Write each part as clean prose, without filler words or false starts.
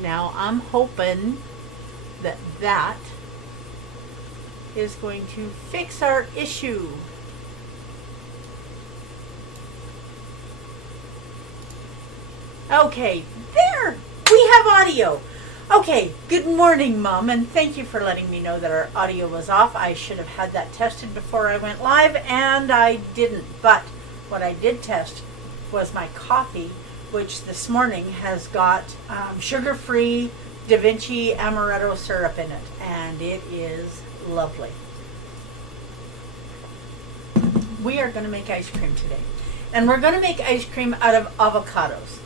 Now I'm hoping that that is going to fix our issue. Okay, there, we have audio. Okay, good morning, Mom, and thank you for letting me know that our audio was off. I should have had that tested before I went live, and I didn't. But what I did test was my coffee, which this morning has got sugar-free Da Vinci amaretto syrup in it, and it is lovely. We are going to make ice cream today, and we're going to make ice cream out of avocados.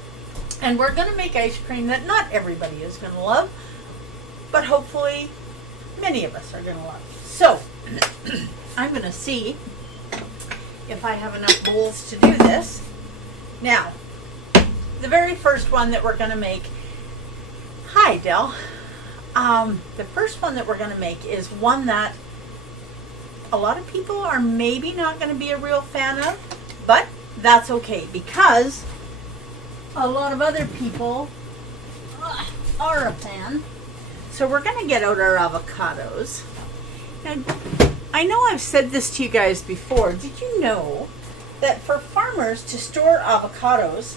And we're going to make ice cream that not everybody is going to love, but hopefully many of us are going to love. So, I'm going to see if I have enough bowls to do this. Now, the very first one that we're going to make, hi Del, the first one that we're going to make is one that a lot of people are maybe not going to be a real fan of, but that's okay because a lot of other people are a fan. So we're going to get out our avocados. Now, I know I've said this to you guys before. Did you know that for farmers to store avocados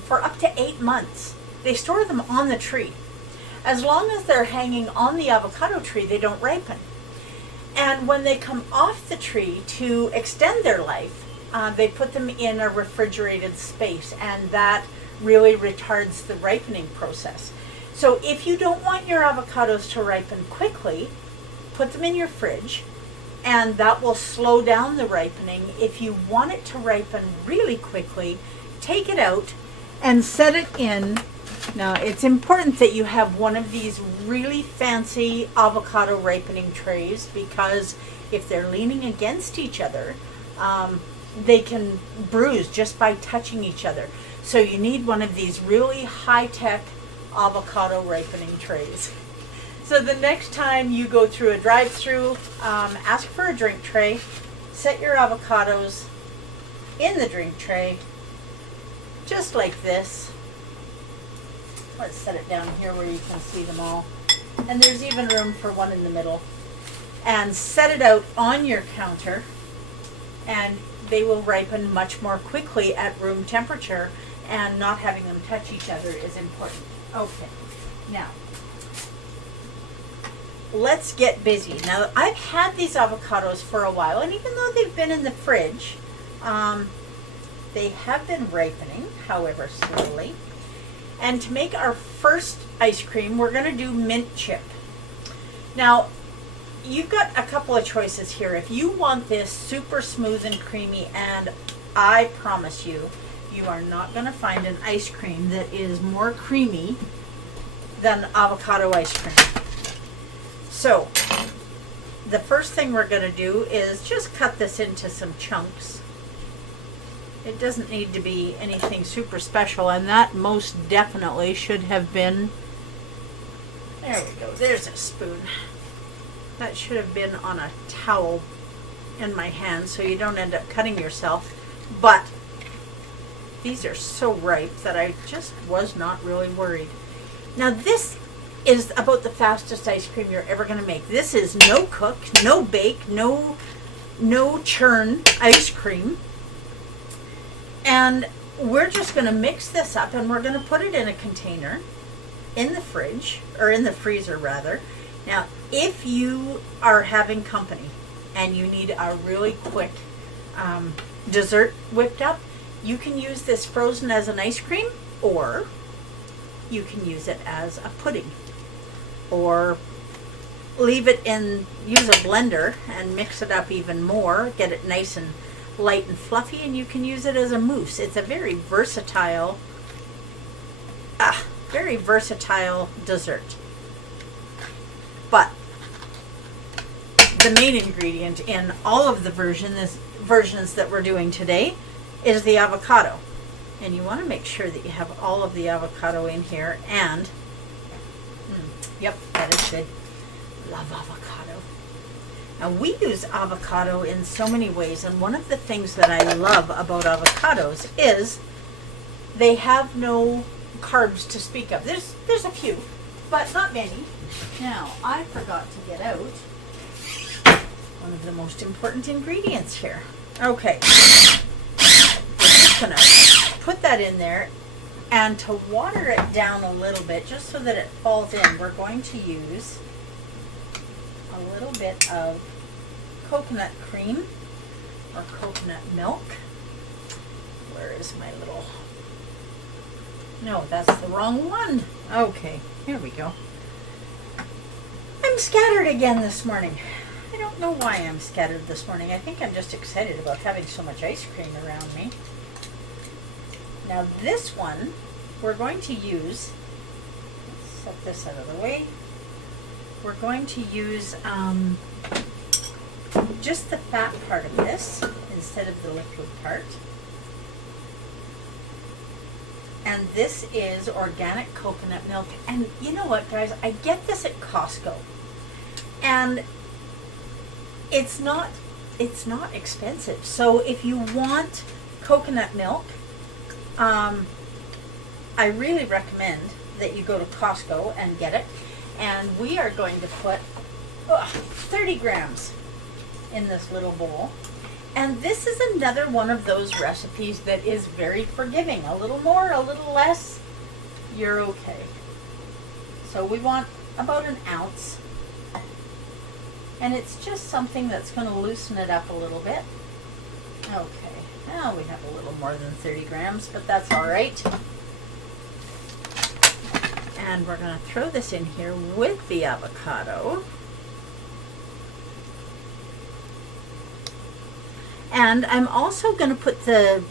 for up to 8 months, they store them on the tree. As long as they're hanging on the avocado tree, they don't ripen. And when they come off the tree to extend their life, they put them in a refrigerated space, and that really retards the ripening process. So if you don't want your avocados to ripen quickly, put them in your fridge, and that will slow down the ripening. If you want it to ripen really quickly, take it out and set it in. Now, it's important that you have one of these really fancy avocado ripening trays, because if they're leaning against each other, they can bruise just by touching each other. So you need one of these really high-tech avocado ripening trays. So the next time you go through a drive-through, ask for a drink tray, set your avocados in the drink tray, just like this. Let's set it down here where you can see them all. And there's even room for one in the middle. And set it out on your counter, and they will ripen much more quickly at room temperature, and not having them touch each other is important. Okay, now let's get busy. Now, I've had these avocados for a while, and even though they've been in the fridge, they have been ripening, however slowly. And to make our first ice cream, we're going to do mint chip. Now, you've got a couple of choices here. If you want this super smooth and creamy, and I promise you, you are not going to find an ice cream that is more creamy than avocado ice cream. So, the first thing we're going to do is just cut this into some chunks. It doesn't need to be anything super special, and that most definitely should have been, there we go, there's a spoon. That should have been on a towel in my hand so you don't end up cutting yourself. But these are so ripe that I just was not really worried. Now, this is about the fastest ice cream you're ever going to make. This is no cook, no bake, no churn ice cream. And we're just going to mix this up, and we're going to put it in a container in the fridge, or in the freezer rather. Now, if you are having company and you need a really quick dessert whipped up, you can use this frozen as an ice cream, or you can use it as a pudding, or leave it in, use a blender and mix it up even more, get it nice and light and fluffy, and you can use it as a mousse. It's a very versatile dessert. But the main ingredient in all of the versions that we're doing today is the avocado. And you want to make sure that you have all of the avocado in here. And yep, that is good. Love avocado. Now, we use avocado in so many ways, and one of the things that I love about avocados is they have no carbs to speak of. There's a few, but not many. Now, I forgot to get out one of the most important ingredients here. Okay. We're just going to put that in there, and to water it down a little bit, just so that it falls in, we're going to use a little bit of coconut cream or coconut milk. Where is my little... No, that's the wrong one. Okay, here we go. I'm scattered again this morning. I don't know why I'm scattered this morning. I think I'm just excited about having so much ice cream around me. Now this one, we're going to use, let's set this out of the way. We're going to use just the fat part of this instead of the liquid part. And this is organic coconut milk. And you know what, guys? I get this at Costco. And it's not expensive. So if you want coconut milk, I really recommend that you go to Costco and get it. And we are going to put 30 grams in this little bowl. And this is another one of those recipes that is very forgiving. A little more, a little less, you're okay. So we want about an ounce. And it's just something that's going to loosen it up a little bit. Okay, now we have a little more than 30 grams, but that's all right. And we're going to throw this in here with the avocado. And I'm also going to put the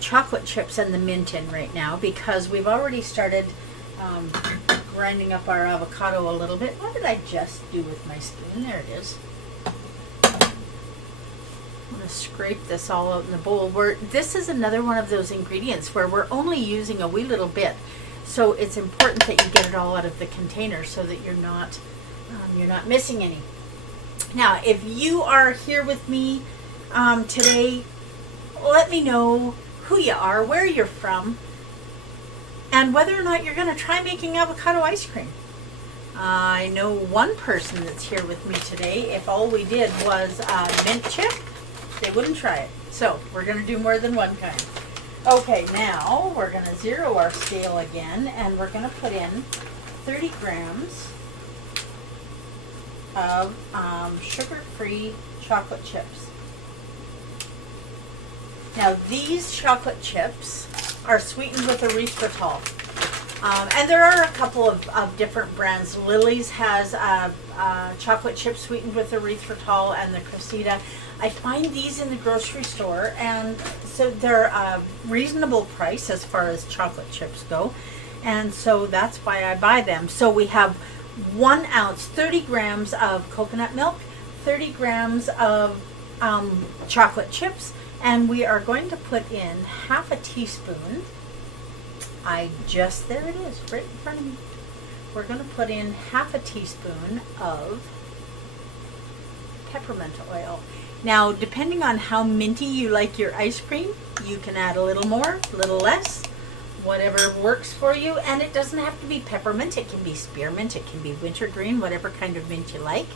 chocolate chips and the mint in right now, because we've already started grinding up our avocado a little bit. What did I just do with my spoon? There it is. I'm going to scrape this all out in the bowl. This is another one of those ingredients where we're only using a wee little bit. So it's important that you get it all out of the container so that you're not missing any. Now, if you are here with me today, let me know who you are, where you're from, and whether or not you're going to try making avocado ice cream. I know one person that's here with me today. If all we did was mint chip, they wouldn't try it. So we're going to do more than one kind. Okay, now we're going to zero our scale again, and we're going to put in 30 grams of sugar-free chocolate chips. Now these chocolate chips are sweetened with erythritol. And there are a couple of different brands. Lily's has chocolate chips sweetened with erythritol, and the Cressida. I find these in the grocery store, and so they're a reasonable price as far as chocolate chips go. And so that's why I buy them. So we have 1 ounce, 30 grams of coconut milk, 30 grams of chocolate chips, and we are going to put in half a teaspoon. There it is, right in front of me. We're going to put in half a teaspoon of peppermint oil. Now, depending on how minty you like your ice cream, you can add a little more, a little less, whatever works for you. And it doesn't have to be peppermint. It can be spearmint. It can be wintergreen, whatever kind of mint you like.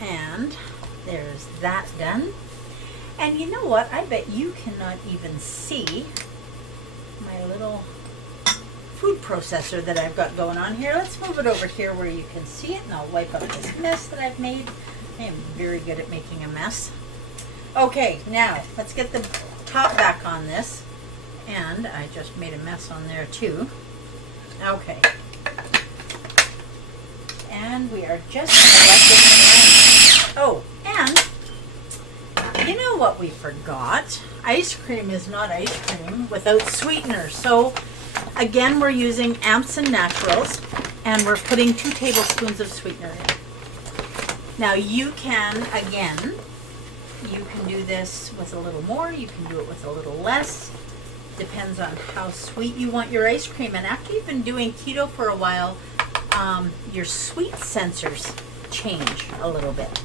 And there's that done. And you know what? I bet you cannot even see my little food processor that I've got going on here. Let's move it over here where you can see it, and I'll wipe up this mess that I've made. I am very good at making a mess. Okay, now let's get the top back on this. And I just made a mess on there too. Okay. And we are just going to let this grind. Oh, and you know what we forgot? Ice cream is not ice cream without sweetener. So again, we're using Amson Naturals, and we're putting 2 tablespoons of sweetener in. Now you can do this with a little more, you can do it with a little less. Depends on how sweet you want your ice cream. And after you've been doing keto for a while, your sweet sensors change a little bit.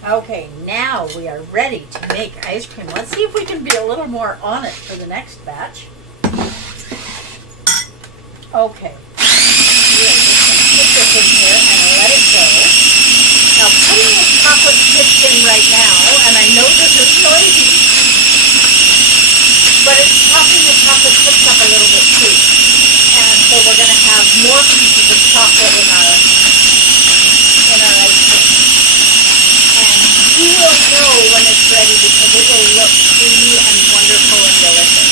Okay, now we are ready to make ice cream. Let's see if we can be a little more on it for the next batch. Okay, we are just going to put this in here and let it go. Now putting the chocolate chips in right now, and I know this is noisy, but it's popping the chocolate chips up a little bit too. And so we're going to have more pieces of chocolate in our ice cream. You will know when it's ready because it will look creamy and wonderful and delicious.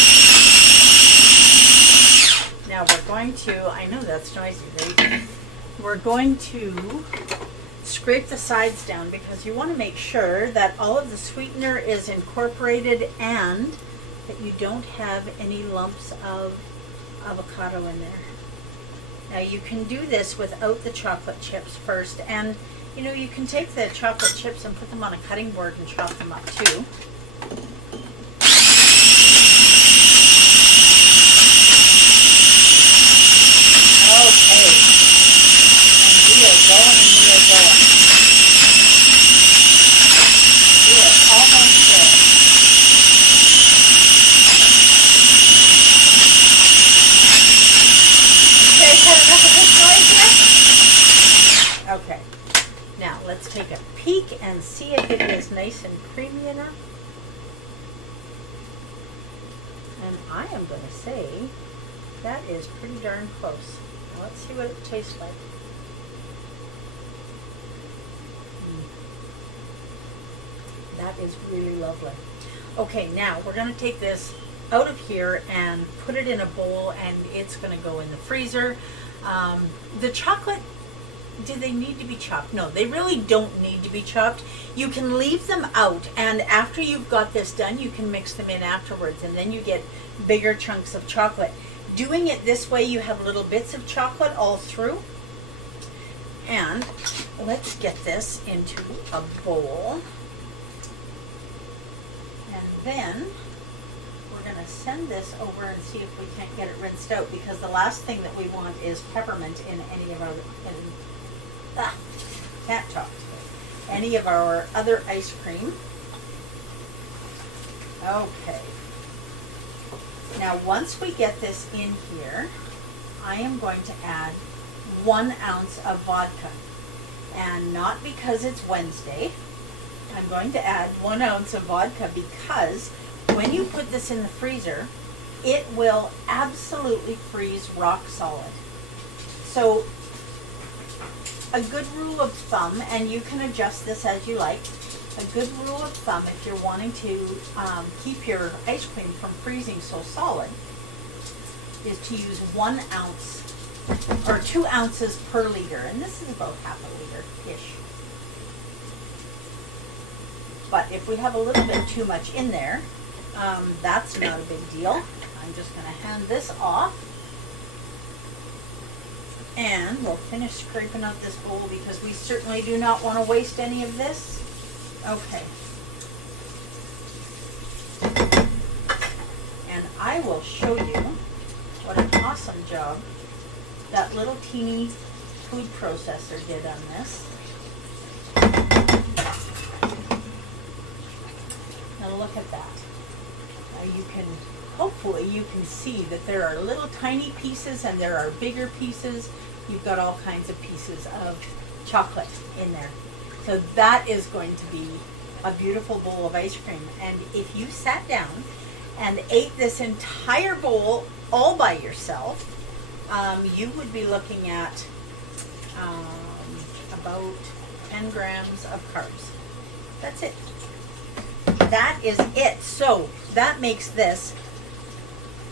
Now we're going to, I know that's noisy, right? We're going to scrape the sides down because you want to make sure that all of the sweetener is incorporated and that you don't have any lumps of avocado in there. Now you can do this without the chocolate chips first, and you know, you can take the chocolate chips and put them on a cutting board and chop them up too. Okay. And we are going and we are going. We are almost there. You guys had enough of this noise yet? Okay. Now, let's take a peek and see if it is nice and creamy enough. And I am going to say that is pretty darn close. Now, let's see what it tastes like. That is really lovely. Okay, now we're going to take this out of here and put it in a bowl, and it's going to go in the freezer. The chocolate, do they need to be chopped? No, they really don't need to be chopped. You can leave them out, and after you've got this done, you can mix them in afterwards, and then you get bigger chunks of chocolate. Doing it this way, you have little bits of chocolate all through. And let's get this into a bowl. And then we're going to send this over and see if we can't get it rinsed out, because the last thing that we want is peppermint in any of our can't talk today. Any of our other ice cream. Okay. Now once we get this in here, I am going to add 1 ounce of vodka. And not because it's Wednesday. I'm going to add 1 ounce of vodka because when you put this in the freezer, it will absolutely freeze rock solid. So a good rule of thumb, and you can adjust this as you like, a good rule of thumb if you're wanting to keep your ice cream from freezing so solid is to use 1 ounce or 2 ounces per liter, and this is about half a liter-ish. But if we have a little bit too much in there, that's not a big deal. I'm just going to hand this off. And we'll finish scraping out this bowl because we certainly do not want to waste any of this. Okay. And I will show you what an awesome job that little teeny food processor did on this. Now look at that. Now you can, hopefully you can see that there are little tiny pieces and there are bigger pieces. You've got all kinds of pieces of chocolate in there. So that is going to be a beautiful bowl of ice cream. And if you sat down and ate this entire bowl all by yourself, you would be looking at about 10 grams of carbs. That's it. That is it. So that makes this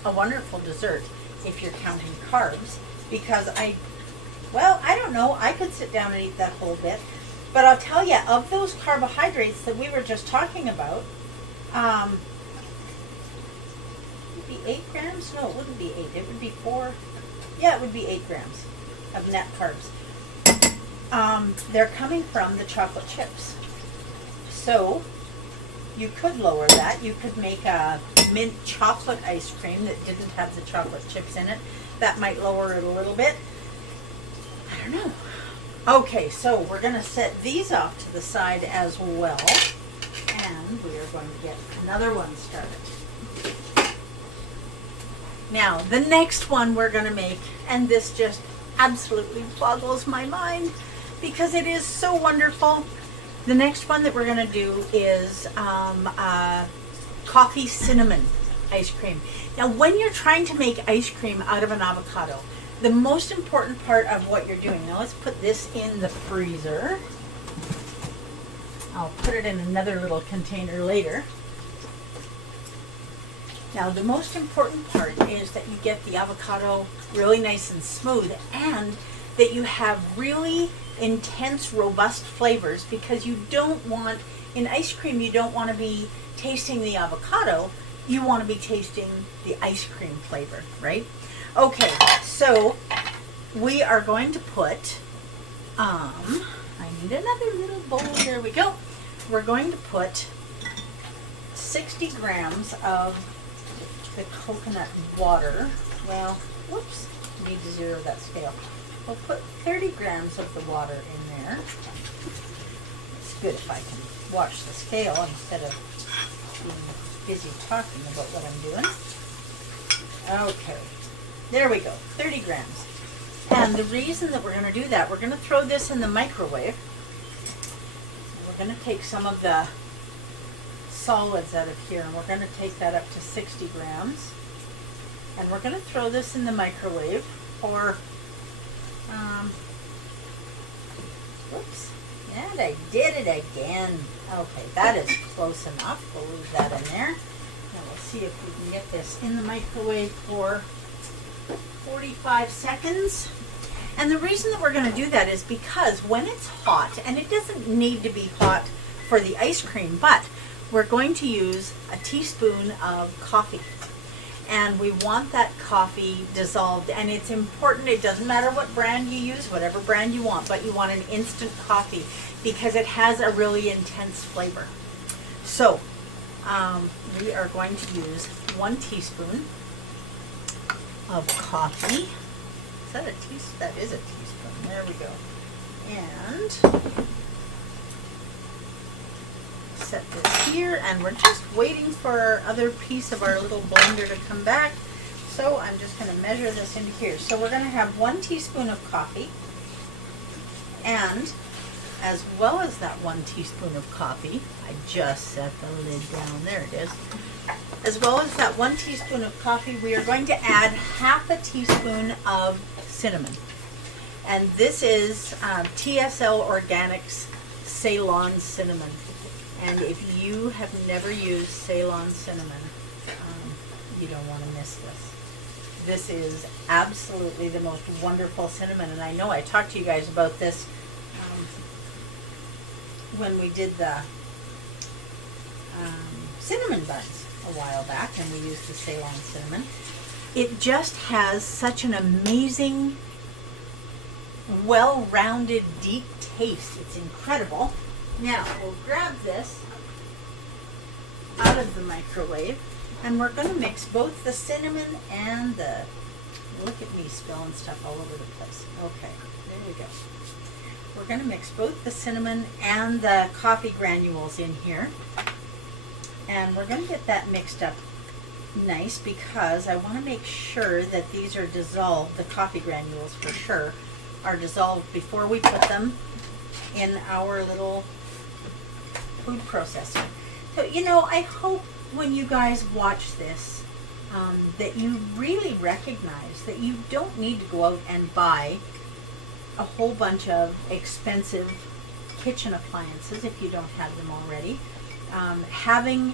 a wonderful dessert if you're counting carbs, because I don't know, I could sit down and eat that whole bit, but I'll tell you, of those carbohydrates that we were just talking about, would it be 8 grams? No, it wouldn't be 8. It would be 4. Yeah, it would be 8 grams of net carbs. They're coming from the chocolate chips. So you could lower that. You could make a mint chocolate ice cream that didn't have the chocolate chips in it. That might lower it a little bit. I don't know. Okay, so we're going to set these off to the side as well. And we are going to get another one started. Now, the next one we're going to make, and this just absolutely boggles my mind because it is so wonderful. The next one that we're going to do is coffee cinnamon ice cream. Now, when you're trying to make ice cream out of an avocado, the most important part of what you're doing, now let's put this in the freezer. I'll put it in another little container later. Now, the most important part is that you get the avocado really nice and smooth, and that you have really intense, robust flavors, because you don't want, in ice cream, you don't want to be tasting the avocado, you want to be tasting the ice cream flavor, right? Okay, so we are going to put, I need another little bowl, there we go. We're going to put 60 grams of the coconut water. Well, whoops, need to zero that scale. We'll put 30 grams of the water in there. It's good if I can watch the scale instead of being busy talking about what I'm doing. Okay, there we go, 30 grams. And the reason that we're going to do that, we're going to throw this in the microwave. We're going to take some of the solids out of here, and we're going to take that up to 60 grams. And we're going to throw this in the microwave for, whoops, and I did it again. Okay, that is close enough. We'll leave that in there. And we'll see if we can get this in the microwave for 45 seconds. And the reason that we're going to do that is because when it's hot, and it doesn't need to be hot for the ice cream, but we're going to use a teaspoon of coffee. And we want that coffee dissolved, and it's important, it doesn't matter what brand you use, whatever brand you want, but you want an instant coffee because it has a really intense flavor. So we are going to use 1 teaspoon of coffee. Is that a teaspoon? That is a teaspoon. There we go. And set this here, and we're just waiting for our other piece of our little blender to come back. So I'm just going to measure this into here. So we're going to have 1 teaspoon of coffee, and as well as that 1 teaspoon of coffee, I just set the lid down, there it is. As well as that 1 teaspoon of coffee, we are going to add half a teaspoon of cinnamon. And this is TSL Organics Ceylon cinnamon. And if you have never used Ceylon cinnamon, you don't want to miss this. This is absolutely the most wonderful cinnamon. And I know I talked to you guys about this when we did the cinnamon buns a while back, and we used the Ceylon cinnamon. It just has such an amazing, well-rounded, deep taste. It's incredible. Now, we'll grab this out of the microwave, and we're going to mix both the cinnamon and the, look at me spilling stuff all over the place. Okay, there we go. We're going to mix both the cinnamon and the coffee granules in here. And we're going to get that mixed up nice because I want to make sure that these are dissolved, the coffee granules for sure, are dissolved before we put them in our little food processor. So, you know, I hope when you guys watch this that you really recognize that you don't need to go out and buy a whole bunch of expensive kitchen appliances if you don't have them already.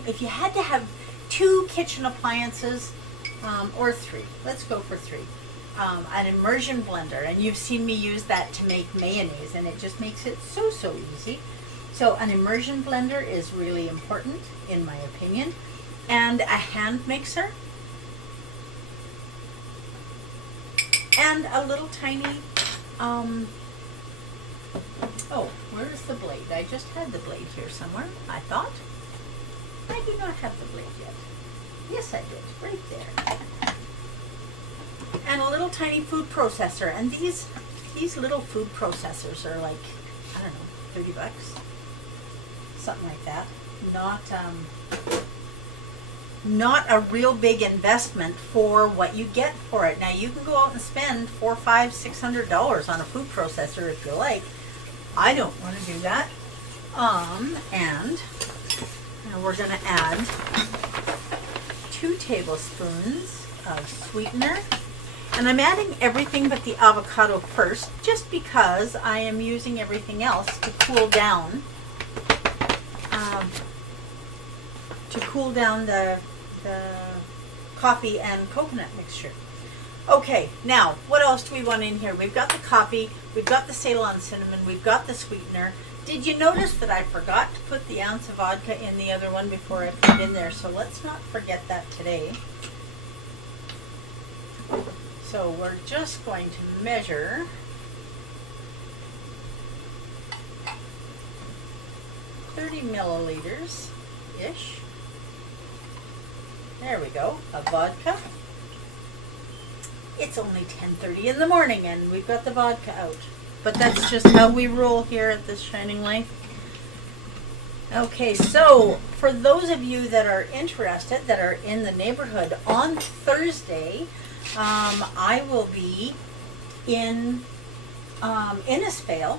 If you had to have 2 kitchen appliances, or 3, let's go for 3. An immersion blender, and you've seen me use that to make mayonnaise, and it just makes it so easy. So an immersion blender is really important in my opinion, and a hand mixer, and a little tiny oh, where's the blade? I just had the blade here somewhere, I thought. I do not have the blade yet. Yes, I did, right there. And a little tiny food processor. And these these little food processors are like, I don't know, $30, something like that. Not a real big investment for what you get for it. Now you can go out and spend $400, $500, $600 on a food processor if you like. I don't want to do that. And now we're going to add 2 tablespoons of sweetener. And I'm adding everything but the avocado first, just because I am using everything else to cool down. The coffee and coconut mixture. Okay, now what else do we want in here? We've got the coffee, we've got the Ceylon cinnamon, we've got the sweetener. Did you notice that I forgot to put the ounce of vodka in the other one before I put it in there? So let's not forget that today. So we're just going to measure 30 milliliters-ish. There we go, of vodka. It's only 10:30 in the morning and we've got the vodka out. But that's just how we roll here at this Shining Light. Okay, so for those of you that are interested, that are in the neighborhood, on Thursday, I will be in Innisfail,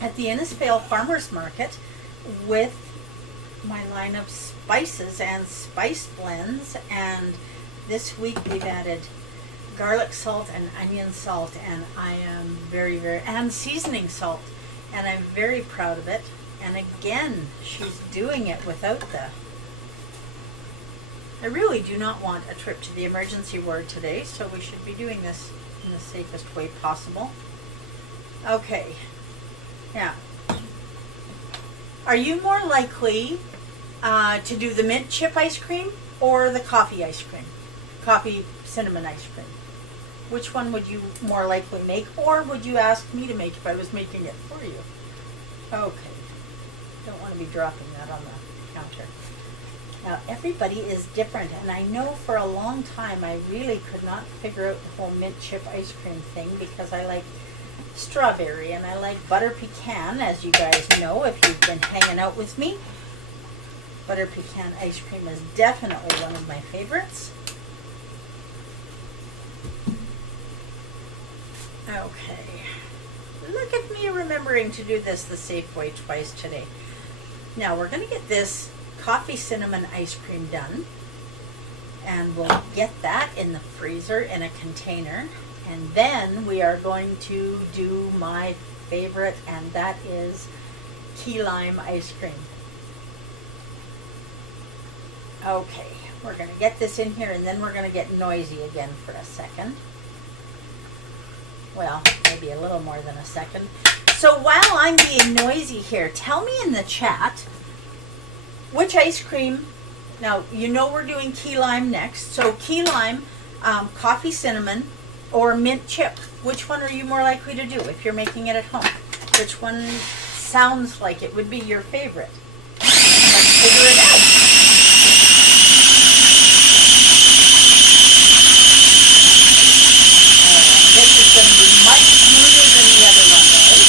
at the Innisfail Farmers Market, with my line of spices and spice blends. And this week we've added garlic salt and onion salt, and I am and seasoning salt, and I'm very proud of it. And again, she's doing it without I really do not want a trip to the emergency ward today, so we should be doing this in the safest way possible. Okay, now, are you more likely to do the mint chip ice cream or the coffee ice cream? Coffee cinnamon ice cream? Which one would you more likely make, or would you ask me to make if I was making it for you? Okay, don't want to be dropping that on the counter. Now everybody is different, and I know for a long time I really could not figure out the whole mint chip ice cream thing, because I like strawberry and I like butter pecan, as you guys know if you've been hanging out with me. Butter pecan ice cream is definitely one of my favorites. Okay, look at me remembering to do this the safe way twice today. Now we're going to get this coffee cinnamon ice cream done, and we'll get that in the freezer in a container, and then we are going to do my favorite, and that is key lime ice cream. Okay, we're going to get this in here, and then we're going to get noisy again for a second. Well, maybe a little more than a second. So while I'm being noisy here, tell me in the chat which ice cream. Now, you know we're doing key lime next. So key lime, coffee cinnamon, or mint chip. Which one are you more likely to do if you're making it at home? Which one sounds like it would be your favorite? Let's figure it out. This is going to be much smoother than the other one, right?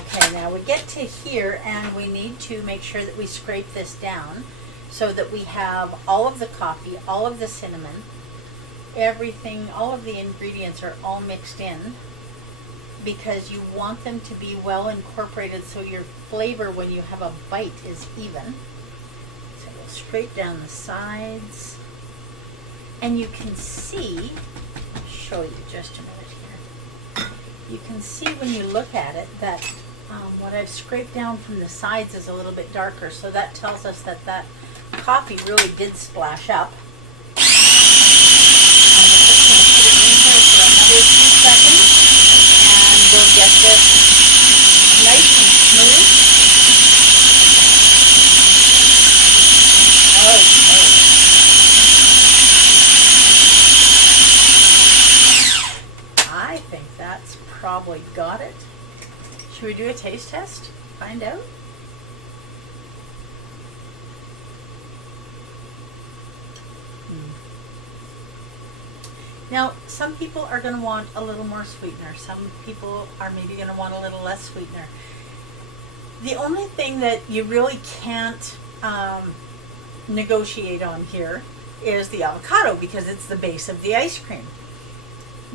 Okay, now we get to here, and we need to make sure that we scrape this down so that we have all of the coffee, all of the cinnamon, everything, all of the ingredients are all mixed in, because you want them to be well incorporated so your flavor when you have a bite is even. Straight down the sides, and you can see, I'll show you just a minute here, you can see when you look at it that what I've scraped down from the sides is a little bit darker, so that tells us that that coffee really did splash up. I'm just going to put it in here for another few seconds, and we'll get this nice and smooth. I think that's probably got it. Should we do a taste test? Find out? Now, some people are going to want a little more sweetener. Some people are maybe going to want a little less sweetener. The only thing that you really can't negotiate on here is the avocado, because it's the base of the ice cream.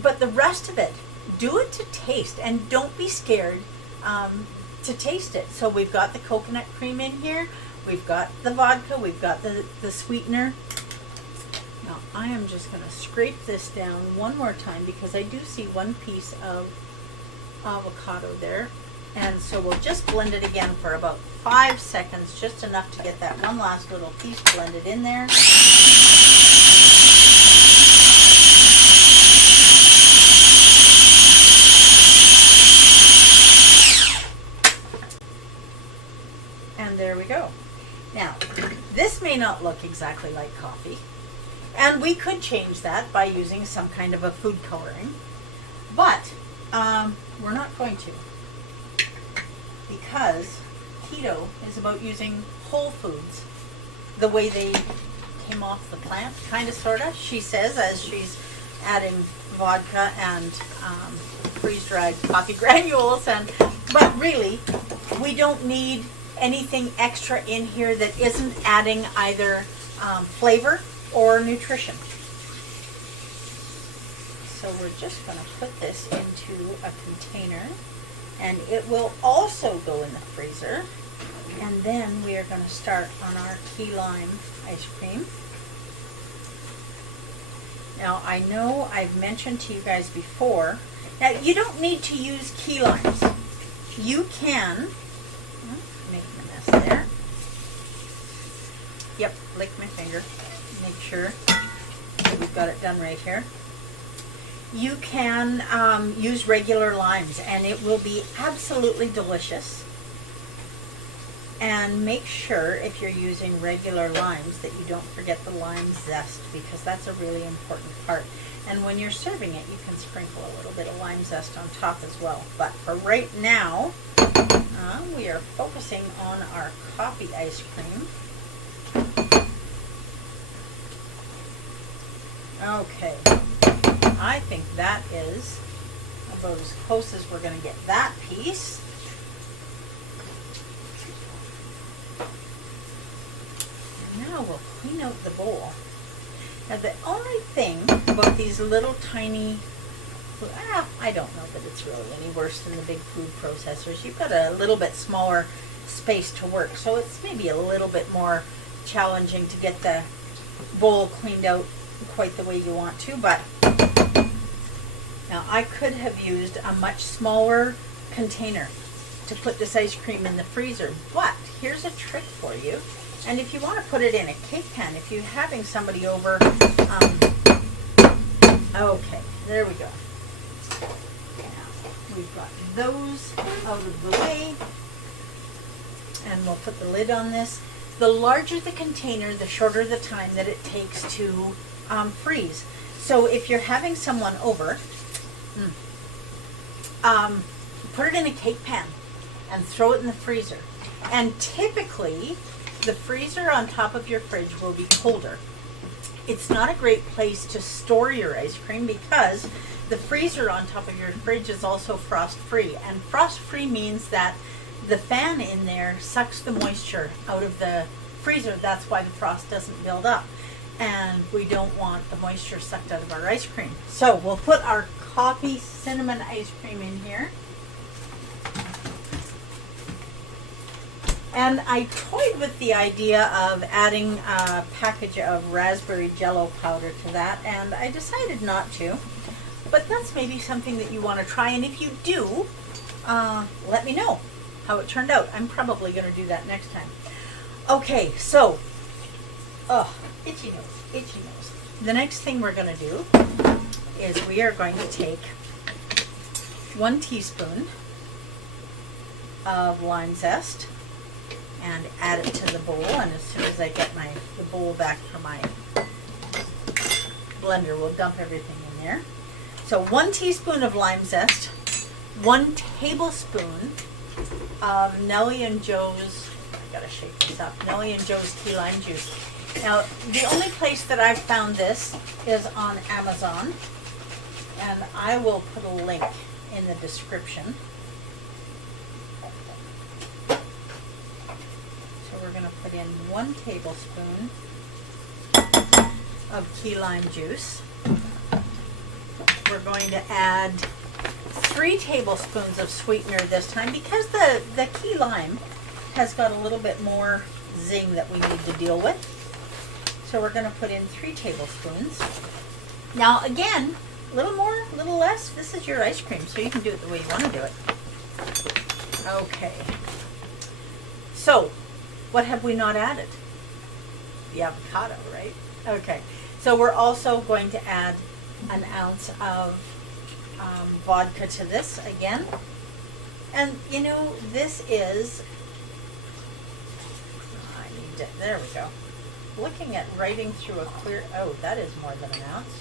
But the rest of it, do it to taste, and don't be scared to taste it. So we've got the coconut cream in here, we've got the vodka, we've got the sweetener. Now I am just going to scrape this down one more time, because I do see one piece of avocado there. And so we'll just blend it again for about 5 seconds, just enough to get that one last little piece blended in there. And there we go. Now, this may not look exactly like coffee, and we could change that by using some kind of a food coloring, but we're not going to, because keto is about using whole foods the way they came off the plant, kind of, sort of, she says, as she's adding vodka and freeze-dried coffee granules. But really, we don't need anything extra in here that isn't adding either flavor or nutrition. So we're just going to put this into a container, and it will also go in the freezer. And then we are going to start on our key lime ice cream. Now, I know I've mentioned to you guys before, now you don't need to use key limes. You can, making a mess there. Yep, lick my finger. Make sure that we've got it done right here. You can use regular limes, and it will be absolutely delicious. And make sure, if you're using regular limes, that you don't forget the lime zest, because that's a really important part. And when you're serving it, you can sprinkle a little bit of lime zest on top as well. But for right now, we are focusing on our coffee ice cream. Okay, I think that is about as close as we're going to get that piece. And now we'll clean out the bowl. Now the only thing about these little tiny, I don't know that it's really any worse than the big food processors. You've got a little bit smaller space to work, so it's maybe a little bit more challenging to get the bowl cleaned out quite the way you want to. But now I could have used a much smaller container to put this ice cream in the freezer, but here's a trick for you. And if you want to put it in a cake pan, if you're having somebody over, okay, there we go. Now we've got those out of the way, and we'll put the lid on this. The larger the container, the shorter the time that it takes to freeze. So if you're having someone over, put it in a cake pan and throw it in the freezer. And typically, the freezer on top of your fridge will be colder. It's not a great place to store your ice cream, because the freezer on top of your fridge is also frost-free. And frost-free means that the fan in there sucks the moisture out of the freezer. That's why the frost doesn't build up. And we don't want the moisture sucked out of our ice cream. So we'll put our coffee cinnamon ice cream in here. And I toyed with the idea of adding a package of raspberry jello powder to that, and I decided not to. But that's maybe something that you want to try, and if you do, let me know how it turned out. I'm probably going to do that next time. Okay, so, itchy nose, itchy nose. The next thing we're going to do is we are going to take 1 teaspoon of lime zest and add it to the bowl. And as soon as I get the bowl back from my blender, we'll dump everything in there. So 1 teaspoon of lime zest, 1 tablespoon of Nellie and Joe's, I gotta shake this up, Nellie and Joe's key lime juice. Now, the only place that I've found this is on Amazon. And I will put a link in the description. So we're going to put in 1 tablespoon of key lime juice. We're going to add 3 tablespoons of sweetener this time because the key lime has got a little bit more zing that we need to deal with. So we're going to put in 3 tablespoons. Now again, a little more, a little less. This is your ice cream, so you can do it the way you want to do it. Okay. So, what have we not added? The avocado, right? Okay. So we're also going to add an ounce of vodka to this again. And you know, this is, there we go. Looking at writing through a clear, oh, that is more than an ounce.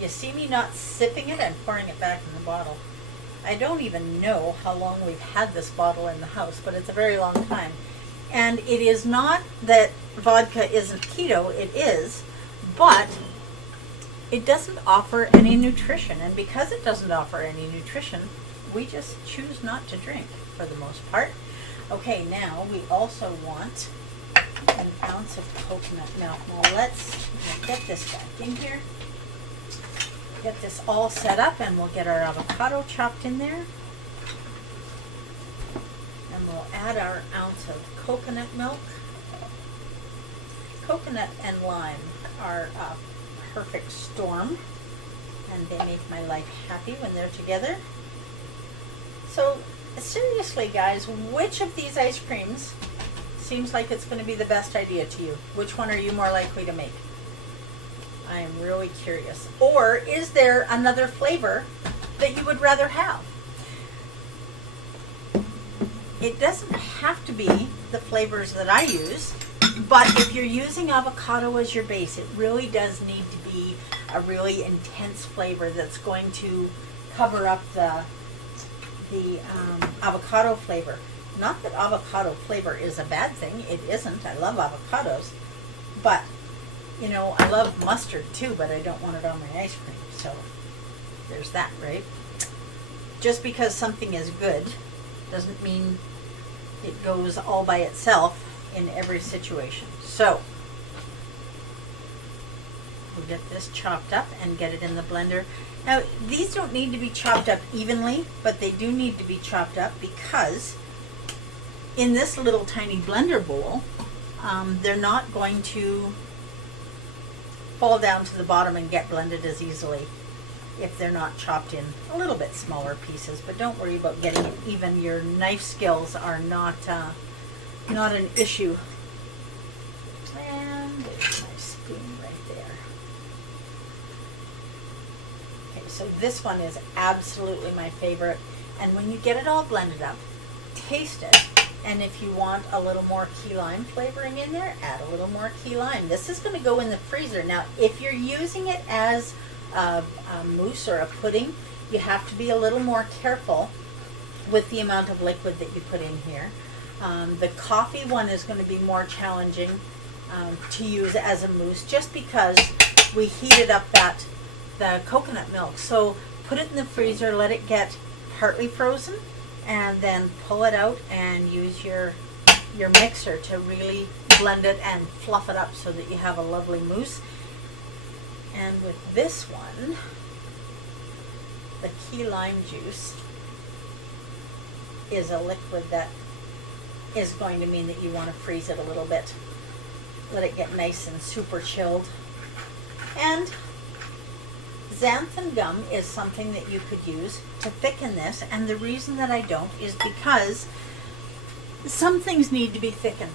You see me not sipping it and pouring it back in the bottle. I don't even know how long we've had this bottle in the house, but it's a very long time. And it is not that vodka isn't keto, it is, but it doesn't offer any nutrition. And because it doesn't offer any nutrition, we just choose not to drink for the most part. Okay, now we also want an ounce of coconut milk. Now let's get this back in here. Get this all set up, and we'll get our avocado chopped in there. And we'll add our ounce of coconut milk. Coconut and lime are a perfect storm, and they make my life happy when they're together. So seriously, guys, which of these ice creams seems like it's going to be the best idea to you? Which one are you more likely to make? I am really curious. Or is there another flavor that you would rather have? It doesn't have to be the flavors that I use, but if you're using avocado as your base, it really does need to be a really intense flavor that's going to cover up the avocado flavor. Not that avocado flavor is a bad thing. It isn't. I love avocados. But, you know, I love mustard too, but I don't want it on my ice cream. So there's that, right? Just because something is good doesn't mean it goes all by itself in every situation. So we'll get this chopped up and get it in the blender. Now, these don't need to be chopped up evenly, but they do need to be chopped up because in this little tiny blender bowl, they're not going to fall down to the bottom and get blended as easily if they're not chopped in a little bit smaller pieces. But don't worry about getting it even. Your knife skills are not an issue. And there's my spoon right there. Okay, so this one is absolutely my favorite. And when you get it all blended up, taste it. And if you want a little more key lime flavoring in there, add a little more key lime. This is going to go in the freezer. Now, if you're using it as a mousse or a pudding, you have to be a little more careful with the amount of liquid that you put in here. The coffee one is going to be more challenging to use as a mousse just because we heated up the coconut milk. So put it in the freezer, let it get partly frozen, and then pull it out and use your mixer to really blend it and fluff it up so that you have a lovely mousse. And with this one, the key lime juice is a liquid that is going to mean that you want to freeze it a little bit. Let it get nice and super chilled. And xanthan gum is something that you could use to thicken this, and the reason that I don't is because some things need to be thickened.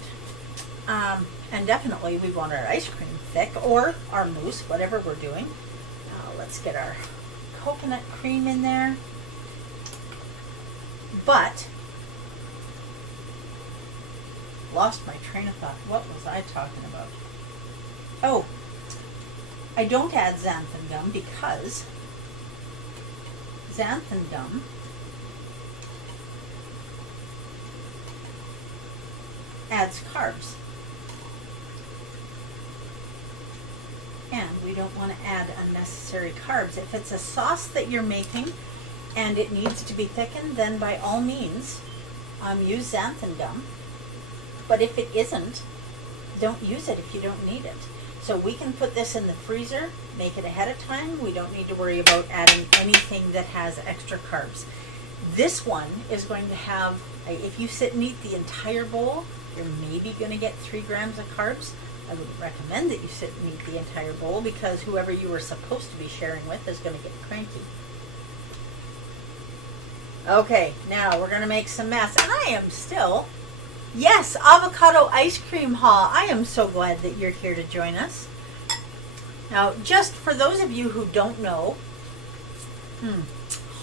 And definitely we want our ice cream thick, or our mousse, whatever we're doing. Now let's get our coconut cream in there. But, lost my train of thought. What was I talking about? Oh, I don't add xanthan gum because xanthan gum adds carbs. And we don't want to add unnecessary carbs. If it's a sauce that you're making and it needs to be thickened, then by all means, use xanthan gum. But if it isn't, don't use it if you don't need it. So we can put this in the freezer, make it ahead of time. We don't need to worry about adding anything that has extra carbs. This one is going to have, if you sit and eat the entire bowl, you're maybe going to get 3 grams of carbs. I wouldn't recommend that you sit and eat the entire bowl because whoever you were supposed to be sharing with is going to get cranky. Okay, now we're going to make some mess. And I am still, yes, avocado ice cream haul. I am so glad that you're here to join us. Now, just for those of you who don't know,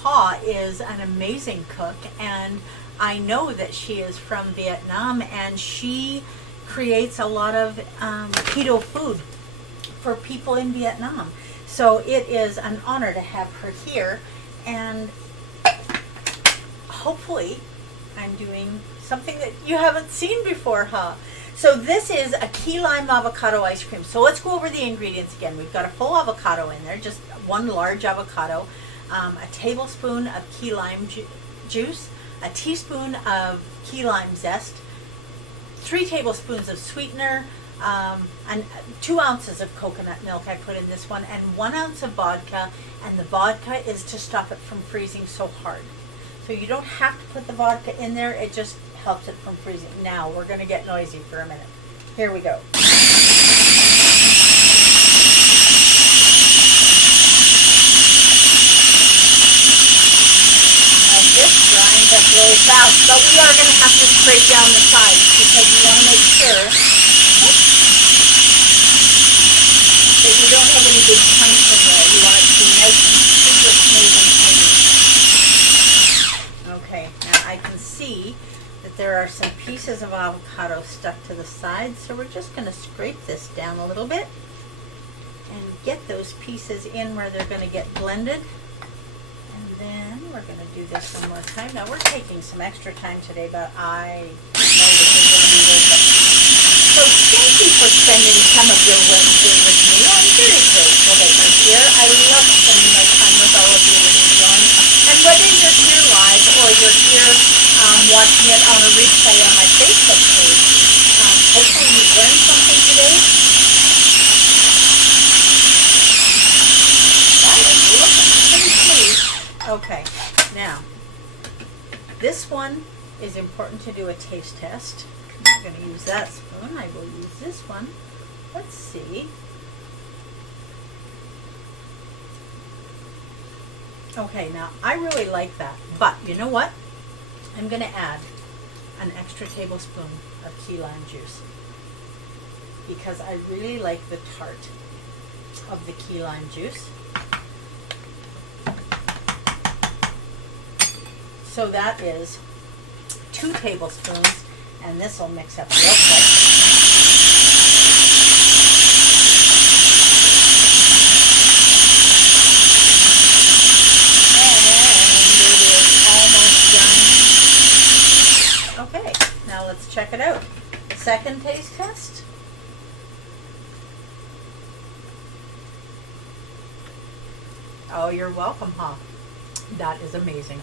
Ha is an amazing cook, and I know that she is from Vietnam, and she creates a lot of keto food for people in Vietnam. So it is an honor to have her here, and hopefully I'm doing something that you haven't seen before, huh? So this is a key lime avocado ice cream. So let's go over the ingredients again. We've got a full avocado in there, just one large avocado, a tablespoon of key lime juice, a teaspoon of key lime zest, 3 tablespoons of sweetener, and 2 ounces of coconut milk I put in this one, and 1 ounce of vodka, and the vodka is to stop it from freezing so hard. So you don't have to put the vodka in there, it just helps it from freezing. Now we're going to get noisy for a minute. Here we go. This grinds up really fast, but we are going to have to scrape down the sides because you want to make sure that you don't have any big chunks in there. You want it to be nice and super smooth and clean. Okay, now I can see that there are some pieces of avocado stuck to the side, so we're just going to scrape this down a little bit and get those pieces in where they're going to get blended. Then we're going to do this one more time. Now we're taking some extra time today, but I know this is going to be worth it. So thank you for spending some of your Wednesday with me. I'm very grateful that you're here. I love spending my time with all of you when you join. And whether you're here live or you're here watching it on a replay on my Facebook page, hopefully you learned something today. That is looking pretty smooth. Okay, now, this one is important to do a taste test. I'm going to use that spoon. I will use this one. Let's see. Okay, now, I really like that. But, you know what? I'm going to add an extra tablespoon of key lime juice because I really like the tart of the key lime juice. So that is 2 tablespoons, and this will mix up real quick. And it is almost done. Okay, now let's check it out. Second taste test. Oh, you're welcome, huh? That is amazing.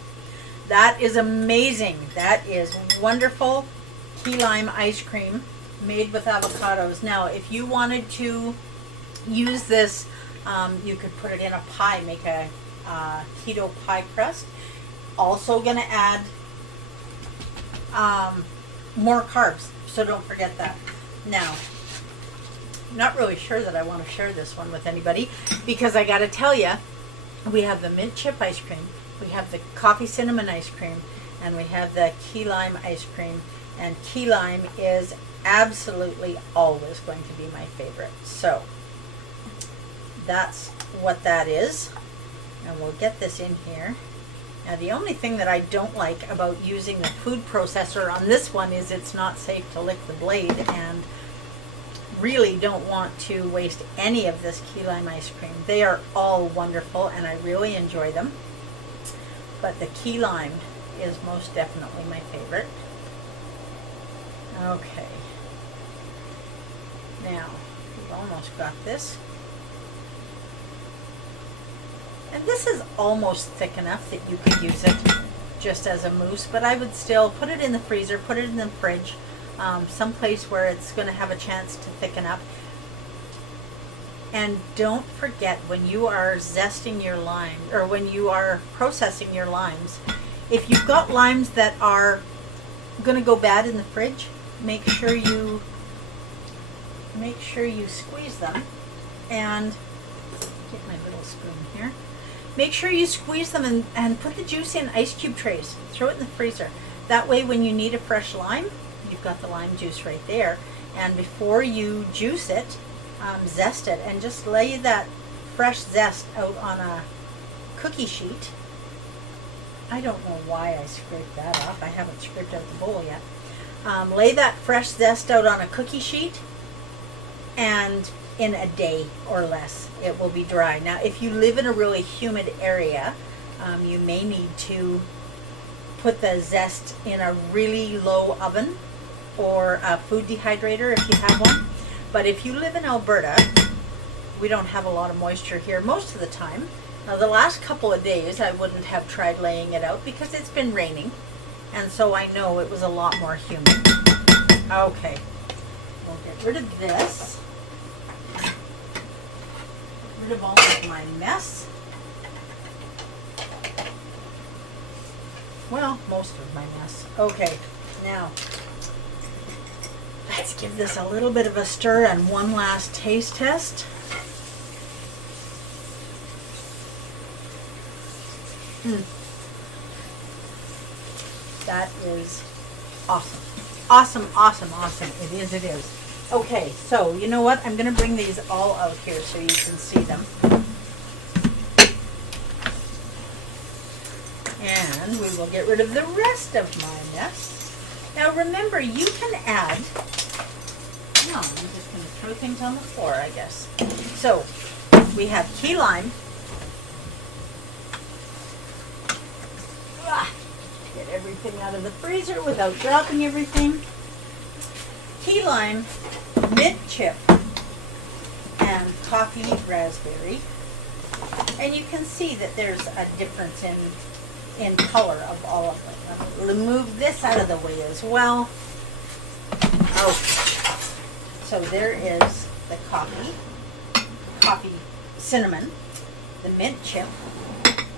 That is amazing. That is wonderful key lime ice cream made with avocados. Now, if you wanted to use this, you could put it in a pie, make a keto pie crust. Also going to add more carbs, so don't forget that. Now, I'm not really sure that I want to share this one with anybody because I got to tell you, we have the mint chip ice cream. We have the coffee cinnamon ice cream, and we have the key lime ice cream, and key lime is absolutely always going to be my favorite. So that's what that is, and we'll get this in here. Now the only thing that I don't like about using the food processor on this one is it's not safe to lick the blade, and really don't want to waste any of this key lime ice cream. They are all wonderful and I really enjoy them. But the key lime is most definitely my favorite. Okay. Now, we've almost got this. And this is almost thick enough that you could use it just as a mousse, but I would still put it in the freezer, put it in the fridge, someplace where it's going to have a chance to thicken up. And don't forget, when you are zesting your lime, or when you are processing your limes, if you've got limes that are going to go bad in the fridge, make sure you squeeze them. And get my little spoon here. Make sure you squeeze them and put the juice in ice cube trays. Throw it in the freezer. That way, when you need a fresh lime, you've got the lime juice right there. And before you juice it, zest it, and just lay that fresh zest out on a cookie sheet. I don't know why I scraped that off. I haven't scraped out the bowl yet. Lay that fresh zest out on a cookie sheet, and in a day or less it will be dry. Now, if you live in a really humid area, you may need to put the zest in a really low oven or a food dehydrator if you have one. But if you live in Alberta, we don't have a lot of moisture here most of the time. Now, the last couple of days I wouldn't have tried laying it out because it's been raining, and so I know it was a lot more humid. Okay, we'll get rid of this. Get rid of all of my mess. Well, most of my mess. Okay, now let's give this a little bit of a stir and one last taste test. That is awesome. Awesome, awesome, awesome. It is, it is. Okay, so you know what? I'm going to bring these all out here so you can see them. And we will get rid of the rest of my mess. Now remember, you can add, no, I'm just going to throw things on the floor, I guess. So we have key lime. Get everything out of the freezer without dropping everything. Key lime, mint chip, and coffee raspberry. And you can see that there's a difference in color of all of them. We'll move this out of the way as well. Okay. So there is the coffee cinnamon, the mint chip,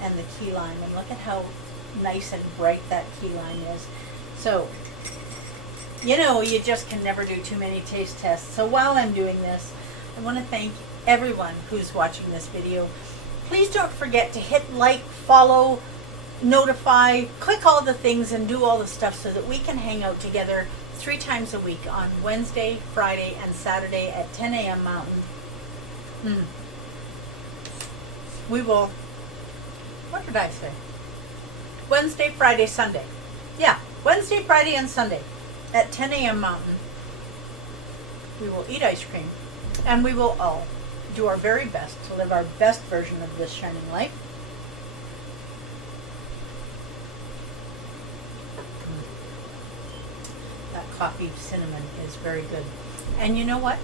and the key lime. And look at how nice and bright that key lime is. So, you know, you just can never do too many taste tests. So while I'm doing this, I want to thank everyone who's watching this video. Please don't forget to hit like, follow, notify, click all the things and do all the stuff so that we can hang out together 3 times a week on Wednesday, Friday, and Saturday at 10 a.m. Mountain. We will, what did I say? Wednesday, Friday, Sunday. Yeah, Wednesday, Friday, and Sunday at 10 a.m. Mountain. We will eat ice cream, and we will all do our very best to live our best version of this shining light. That coffee cinnamon is very good. And you know what?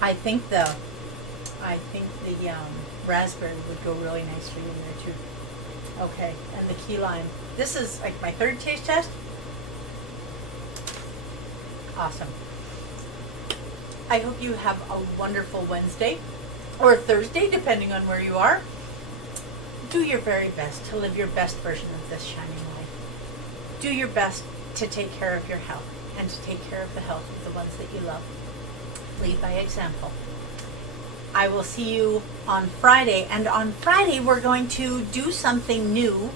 I think the raspberry would go really nicely in there too. Okay, and the key lime. This is like my 3rd taste test. Awesome. I hope you have a wonderful Wednesday or Thursday, depending on where you are. Do your very best to live your best version of this shining light. Do your best to take care of your health and to take care of the health of the ones that you love. Lead by example. I will see you on Friday, and on Friday we're going to do something new.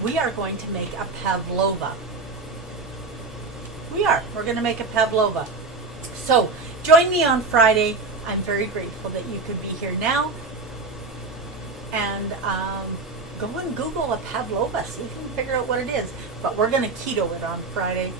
We are going to make a pavlova. We're going to make a pavlova. So join me on Friday. I'm very grateful that you could be here now. And go and Google a pavlova, see if you can figure out what it is. But we're going to keto it on Friday.